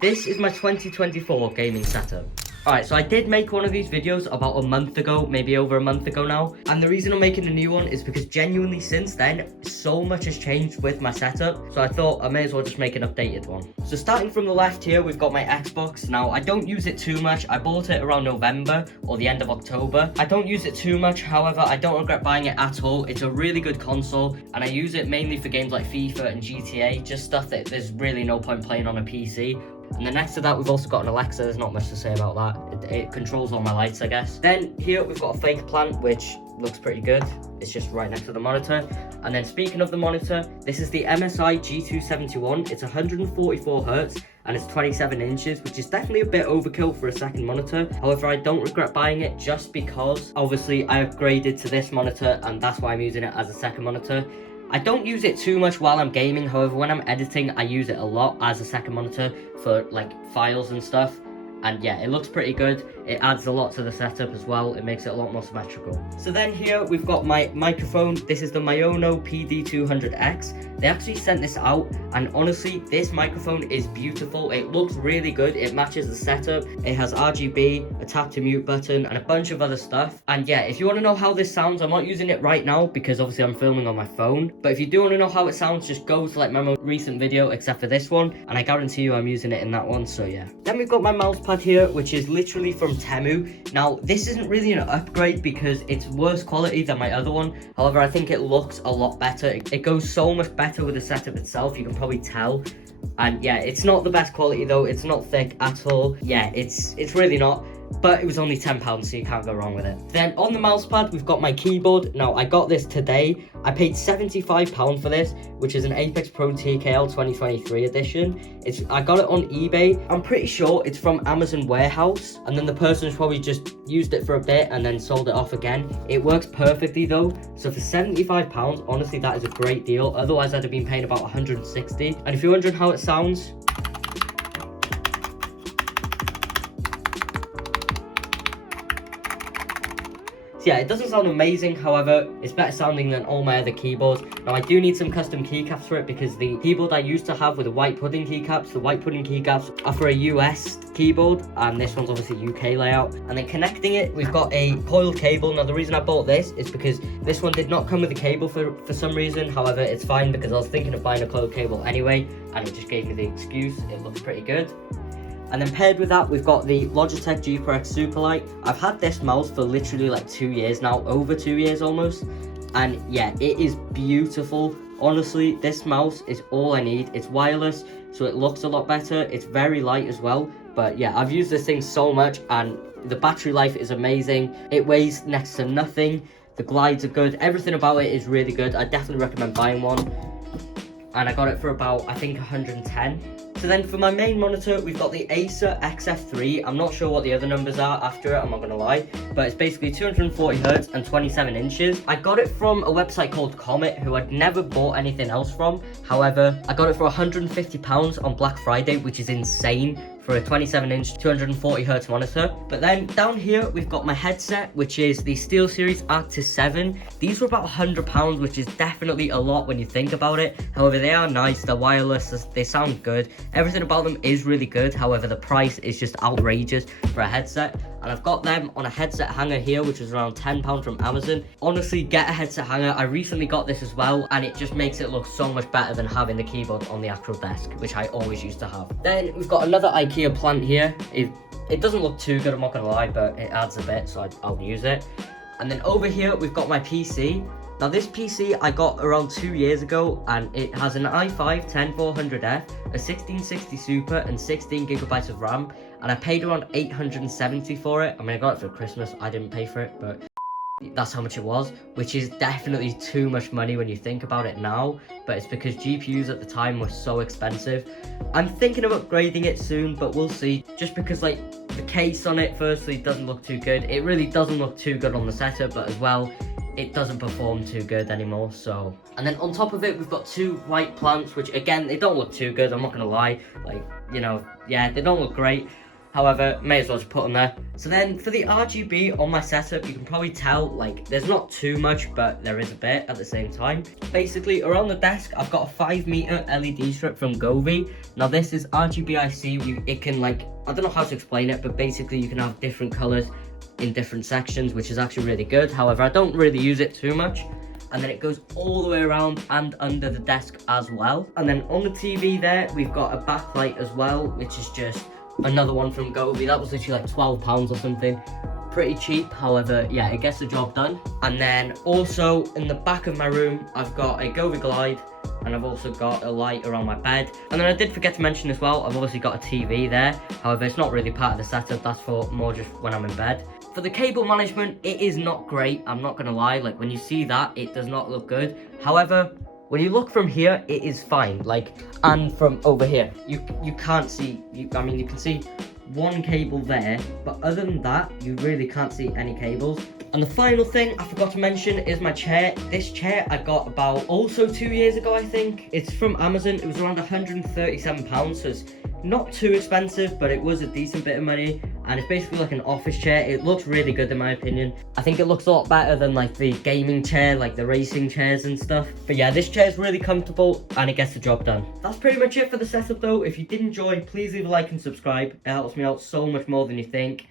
This is my 2024 gaming setup. Alright, so I did make one of these videos about a month ago, maybe over a month ago now. And the reason I'm making a new one is because genuinely since then, so much has changed with my setup. So I thought I may as well just make an updated one. So starting from the left here, we've got my Xbox. Now, I don't use it too much. I bought it around November or the end of October. I don't use it too much, however, I don't regret buying it at all. It's a really good console, and I use it mainly for games like FIFA and GTA, just stuff that there's really no point playing on a PC. And then next to that, we've also got an Alexa. There's not much to say about that. It controls all my lights, I guess. Then here we've got a fake plant, which looks pretty good. It's just right next to the monitor. And then speaking of the monitor, this is the MSI G271. It's 144 Hz and it's 27 inches, which is definitely a bit overkill for a second monitor. However, I don't regret buying it just because obviously I upgraded to this monitor and that's why I'm using it as a second monitor. I don't use it too much while I'm gaming, however, when I'm editing, I use it a lot as a second monitor for like files and stuff. And yeah, it looks pretty good. It adds a lot to the setup as well. It makes it a lot more symmetrical. So then here we've got my microphone. This is the Miono PD200X. They actually sent this out, and honestly, this microphone is beautiful. It looks really good. It matches the setup. It has RGB, a tap to mute button, and a bunch of other stuff. And yeah, if you want to know how this sounds, I'm not using it right now because obviously I'm filming on my phone. But if you do want to know how it sounds, just go to like my most recent video, except for this one, and I guarantee you I'm using it in that one. So yeah. Then we've got my mouse pad here, which is literally from Temu. Now, this isn't really an upgrade because it's worse quality than my other one. However, I think it looks a lot better. It goes so much better with the setup itself, you can probably tell. And yeah, it's not the best quality though. It's not thick at all. Yeah, it's really not. But it was only £10, so you can't go wrong with it. Then on the mouse pad, we've got my keyboard. Now, I got this today. I paid £75 for this, which is an Apex Pro TKL 2023 edition. I got it on eBay. I'm pretty sure it's from Amazon Warehouse, and then the person's probably just used it for a bit and then sold it off again. It works perfectly though. So for £75, honestly, that is a great deal. Otherwise, I'd have been paying about 160. And if you're wondering how it sounds, yeah, it doesn't sound amazing, however, it's better sounding than all my other keyboards. Now, I do need some custom keycaps for it because the keyboard I used to have with the white pudding keycaps, the white pudding keycaps are for a US keyboard, and this one's obviously UK layout. And then connecting it, we've got a coiled cable. Now, the reason I bought this is because this one did not come with a cable for some reason. However, it's fine because I was thinking of buying a coiled cable anyway, and it just gave me the excuse. It looks pretty good. And then paired with that, we've got the Logitech G Pro X Superlight. I've had this mouse for literally like 2 years now, over 2 years almost. And yeah, it is beautiful. Honestly, this mouse is all I need. It's wireless, so it looks a lot better. It's very light as well. But yeah, I've used this thing so much and the battery life is amazing. It weighs next to nothing. The glides are good. Everything about it is really good. I definitely recommend buying one. And I got it for about, I think, 110. So then for my main monitor, we've got the Acer XF3. I'm not sure what the other numbers are after it, I'm not gonna lie, but it's basically 240 Hz and 27 inches. I got it from a website called Comet, who I'd never bought anything else from. However, I got it for £150 on Black Friday, which is insane for a 27-inch 240 Hz monitor. But then down here we've got my headset, which is the SteelSeries Arctis 7. These were about £100, which is definitely a lot when you think about it. However, they are nice, they're wireless, they sound good. Everything about them is really good. However, the price is just outrageous for a headset. And I've got them on a headset hanger here, which is around £10 from Amazon. Honestly, get a headset hanger. I recently got this as well, and it just makes it look so much better than having the keyboard on the actual desk, which I always used to have. Then we've got another IKEA plant here. It doesn't look too good, I'm not gonna lie, but it adds a bit, so I'll use it. And then over here, we've got my PC. Now this PC I got around 2 years ago, and it has an i5-10400F, a 1660 Super, and 16 gigabytes of RAM. And I paid around $870 for it. I mean, I got it for Christmas, I didn't pay for it, but that's how much it was, which is definitely too much money when you think about it now, but it's because GPUs at the time were so expensive. I'm thinking of upgrading it soon, but we'll see, just because like the case on it firstly doesn't look too good. It really doesn't look too good on the setup, but as well, it doesn't perform too good anymore. So, and then on top of it, we've got two white plants, which again, they don't look too good, I'm not gonna lie. Like, you know, yeah, they don't look great. However, may as well just put them there. So then for the RGB on my setup, you can probably tell, like, there's not too much, but there is a bit at the same time. Basically, around the desk, I've got a 5-meter LED strip from Govee. Now this is RGBIC. It can, like, I don't know how to explain it, but basically you can have different colors in different sections, which is actually really good. However, I don't really use it too much. And then it goes all the way around and under the desk as well. And then on the TV there, we've got a backlight as well, which is just another one from Govee. That was literally like £12 or something. Pretty cheap, however, yeah, it gets the job done. And then also in the back of my room, I've got a Govee Glide, and I've also got a light around my bed. And then I did forget to mention as well, I've obviously got a TV there. However, it's not really part of the setup, that's for more just when I'm in bed. For the cable management, it is not great, I'm not gonna lie. Like, when you see that, it does not look good. However, when you look from here, it is fine. Like, and from over here, you can't see, I mean, you can see one cable there, but other than that, you really can't see any cables. And the final thing I forgot to mention is my chair. This chair I got about also 2 years ago, I think. It's from Amazon. It was around £137, so it's not too expensive, but it was a decent bit of money. And it's basically like an office chair. It looks really good in my opinion. I think it looks a lot better than like the gaming chair, like the racing chairs and stuff. But yeah, this chair is really comfortable and it gets the job done. That's pretty much it for the setup though. If you did enjoy, please leave a like and subscribe. It helps me out so much more than you think.